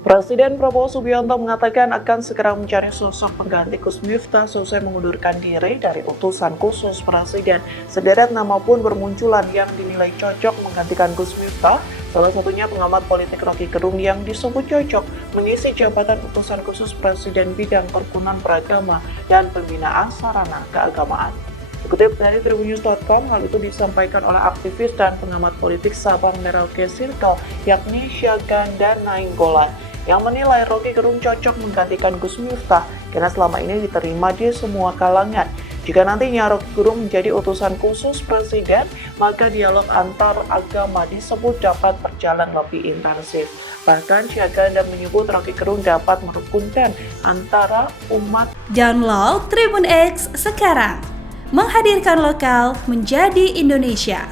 Presiden Prabowo Subianto mengatakan akan segera mencari sosok pengganti Gus Miftah selesai mengundurkan diri dari utusan khusus Presiden. Sederet nama pun bermunculan yang dinilai cocok menggantikan Gus Miftah, salah satunya pengamat politik Rocky Gerung yang disebut cocok mengisi jabatan utusan khusus Presiden bidang kerukunan beragama dan pembinaan sarana keagamaan. Dikutip dari tribunnews.com, hal itu disampaikan oleh aktivis dan pengamat politik Sabang Merauke Circle, yakni Syaganda Nainggolan, yang menilai Rocky Gerung cocok menggantikan Gus Miftah karena selama ini diterima di semua kalangan. Jika nantinya Rocky Gerung menjadi utusan khusus Presiden, maka dialog antar agama disebut dapat berjalan lebih intensif. Bahkan Syaganda menyebut Rocky Gerung dapat merukunkan antara umat. Download Tribun X sekarang, menghadirkan lokal menjadi Indonesia.